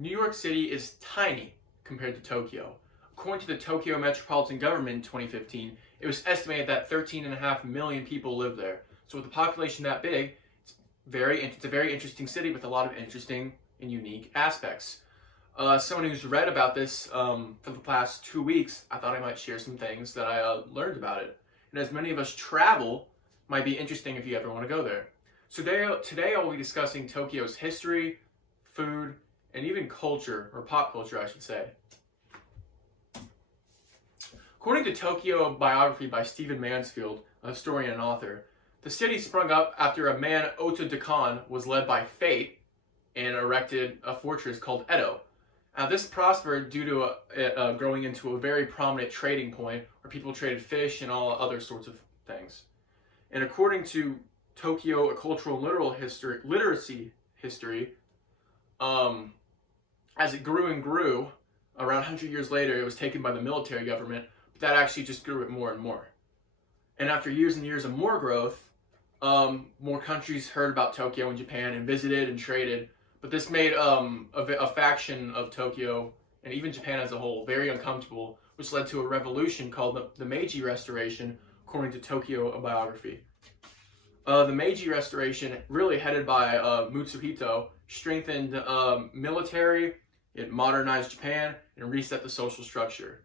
New York City is tiny compared to Tokyo. According to the Tokyo Metropolitan Government in 2015, it was estimated that 13.5 million people live there. So with a population that big, it's a very interesting city with a lot of interesting and unique aspects. Someone who's read about this for the past 2 weeks, I thought I might share some things that I learned about it. And as many of us travel, might be interesting if you ever want to go there. So today I will be discussing Tokyo's history, food, and even culture, or pop culture I should say. According to Tokyo Biography by Stephen Mansfield, a historian and author, the city sprung up after a man, Ota Dakan, was led by fate and erected a fortress called Edo. Now, this prospered due to it growing into a very prominent trading point where people traded fish and all other sorts of things. And according to Tokyo A Cultural and Literacy History, as it grew and grew, around 100 years later, it was taken by the military government, but that actually just grew it more and more. And after years and years of more growth, more countries heard about Tokyo and Japan and visited and traded. But this made a faction of Tokyo, and even Japan as a whole, very uncomfortable, which led to a revolution called the Meiji Restoration, according to Tokyo Biography. The Meiji Restoration, really headed by Mitsuhito, strengthened military, it modernized Japan, and reset the social structure.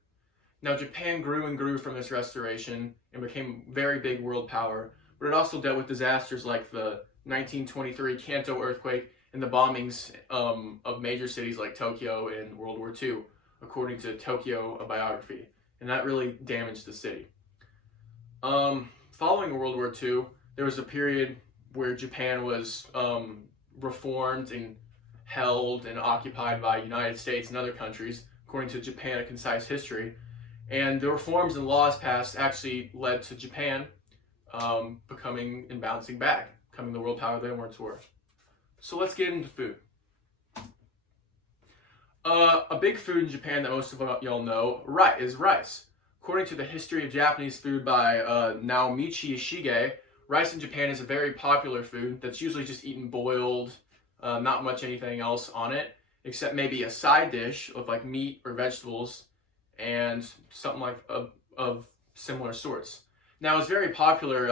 Now, Japan grew and grew from this restoration and became a very big world power, but it also dealt with disasters like the 1923 Kanto earthquake and the bombings of major cities like Tokyo in World War II, according to Tokyo Biography, and that really damaged the city. Following World War II, there was a period where Japan was reformed and held and occupied by the United States and other countries, according to Japan: A Concise History. And the reforms and laws passed actually led to Japan becoming and bouncing back, becoming the world power they once were. So let's get into food. A big food in Japan that most of y'all know is rice. According to the History of Japanese Food by Naomichi Ishige, rice in Japan is a very popular food that's usually just eaten boiled, not much anything else on it, except maybe a side dish of like meat or vegetables and something like of similar sorts. Now, it's very popular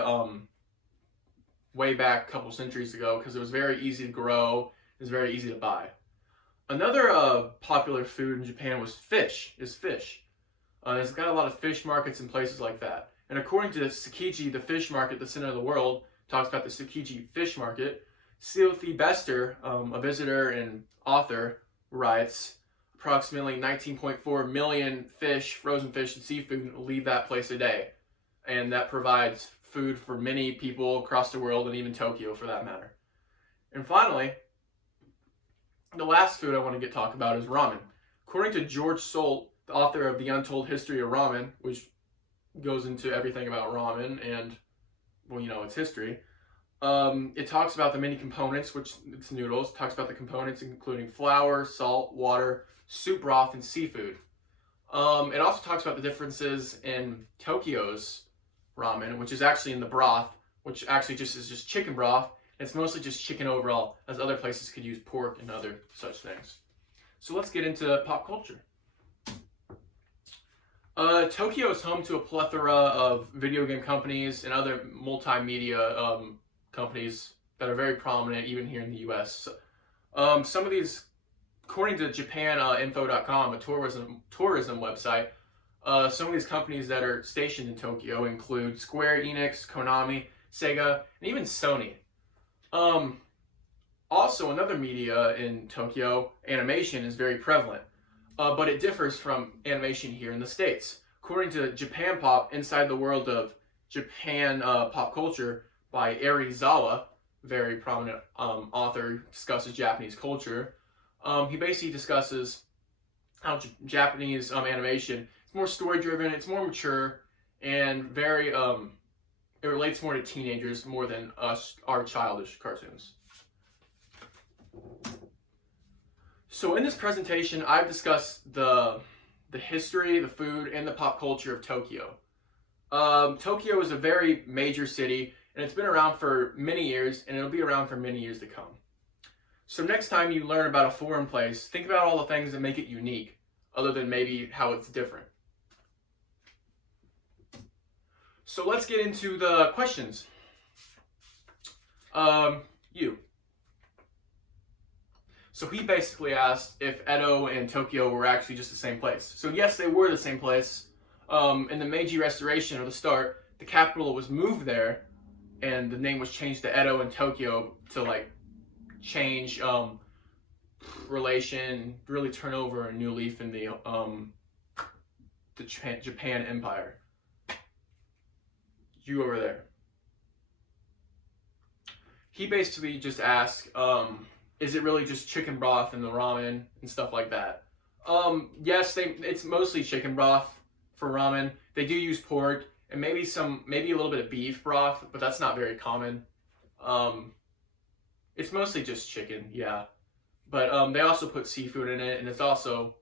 way back a couple centuries ago because it was very easy to grow, it was very easy to buy. Another popular food in Japan was fish. It's got a lot of fish markets and places like that. And according to Tsukiji, the fish market, the center of the world, talks about the Tsukiji fish market. Sylvie Bester, a visitor and author, writes, approximately 19.4 million fish, frozen fish, and seafood leave that place a day. And that provides food for many people across the world, and even Tokyo for that matter. And finally, the last food I want to talk about is ramen. According to George Solt, the author of The Untold History of Ramen, which goes into everything about ramen and, well, its history, it talks about the many components, which it's noodles. It talks about the components including flour, salt, water, soup broth, and seafood. It also talks about the differences in Tokyo's ramen, which is actually in the broth, which actually is just chicken broth. It's mostly just chicken overall, as other places could use pork and other such things. So let's get into pop culture. Tokyo is home to a plethora of video game companies and other multimedia companies that are very prominent even here in the US. Some of these, according to JapanInfo.com, a tourism website, some of these companies that are stationed in Tokyo include Square Enix, Konami, Sega, and even Sony. Also, another media in Tokyo, animation, is very prevalent, but it differs from animation here in the States. According to Japan Pop, Inside the World of Japan Pop Culture by Arizawa, very prominent author, discusses Japanese culture. He basically discusses how Japanese animation is more story-driven, it's more mature, and very, it relates more to teenagers more than our childish cartoons. So in this presentation, I've discussed the history, the food, and the pop culture of Tokyo. Tokyo is a very major city, and it's been around for many years, and it'll be around for many years to come. So next time you learn about a foreign place, think about all the things that make it unique, other than maybe how it's different. So let's get into the questions. You. So he basically asked if Edo and Tokyo were actually just the same place. So yes, they were the same place. In the Meiji Restoration, or the start, the capital was moved there, and the name was changed to Edo and Tokyo to like change relation, really turn over a new leaf in the Japan Empire. You over there. He basically just asked, is it really just chicken broth and the ramen and stuff like that? Yes, it's mostly chicken broth for ramen. They do use pork and maybe a little bit of beef broth, but that's not very common. It's mostly just chicken, yeah. But they also put seafood in it, and it's also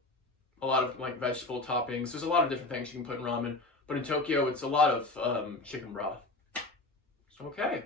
a lot of like vegetable toppings. There's a lot of different things you can put in ramen, but in Tokyo, it's a lot of chicken broth. Okay.